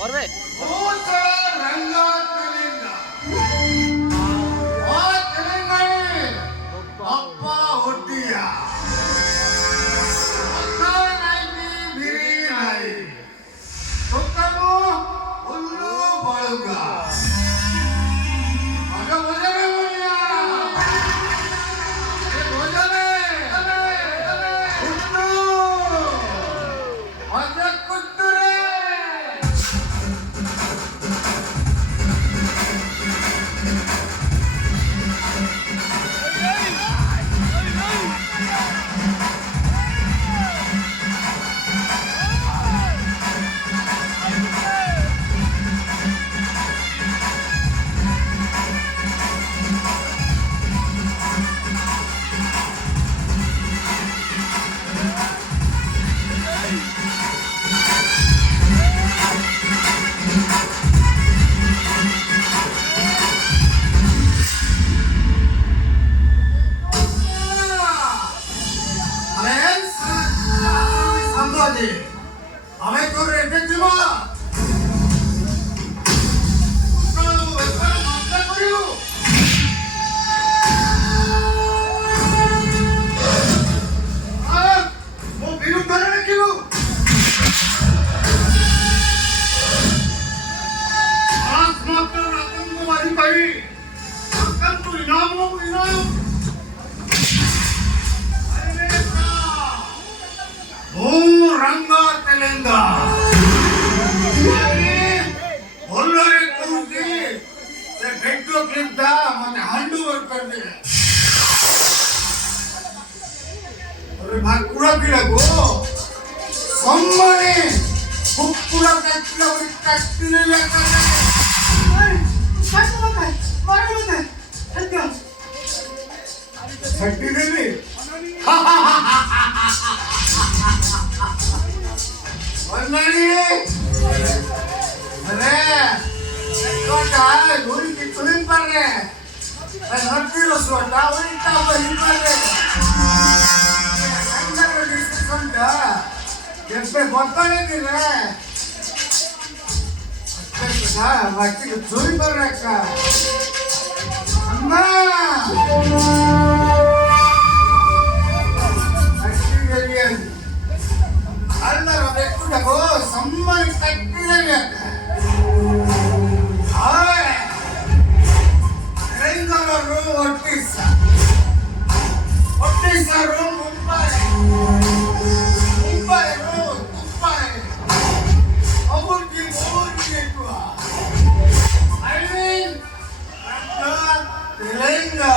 করবে ಭೂತ ರಂಗ ತೆಲಿಂಗ ಆ ತೆಲಿಂಗೈ ಅಪ್ಪ ಹುಟ್ಟಿಯ ಅಕ್ಕ ನಾಯಿ ಬಿರಿ ನಾಯಿ ಸುತ್ತಲೂ ಹುಲ್ಲು ಬಳುಗ ಮಗ ಭಜನೆ ಮುನಿಯ ಭಜನೆ ಹುಟ್ಟು ಮಗ ಕುಟ್ಟರೆ আমি তোর রেখে দিব ମୋ ବିରୁଦ୍ଧରେ ଲେଖିବୁ ମାତ୍ର ଆତଙ୍କବାଦୀ ପାଇଁ ସରକାରଙ୍କୁ ଇନାମ ರಂಗ ತೆಲಿಂಗ ಒಳ್ಳೊಳ್ಳೆ ಕೂಸಿ ಬೆಟ್ಟು ಕ್ಲಿಪ್ತ ಮತ್ತೆ ಹಂಡು ಬರ್ತಾರೆ ভাকুড়া বিড়াবো সম্মানে কুকুড়া কাটলা ওই কাটলে লেখা ছাটি দেবে বলমানি আরে কোটা ঘুরি কি তুলিন পারে নটি রসটা ওইটা বহি পারে ଏବେ ବର୍ତ୍ତମାନ ଦିନେ ବାକି ଚୋରି କରି ରଖା allora ଦେଖୁଯାକ ସମ୍ମାନ କାଟିଦେବି ରେଙ୍ଗଲରୁ ଓଟିଶାରୁ ମୁମ୍ବାଇ Telenga.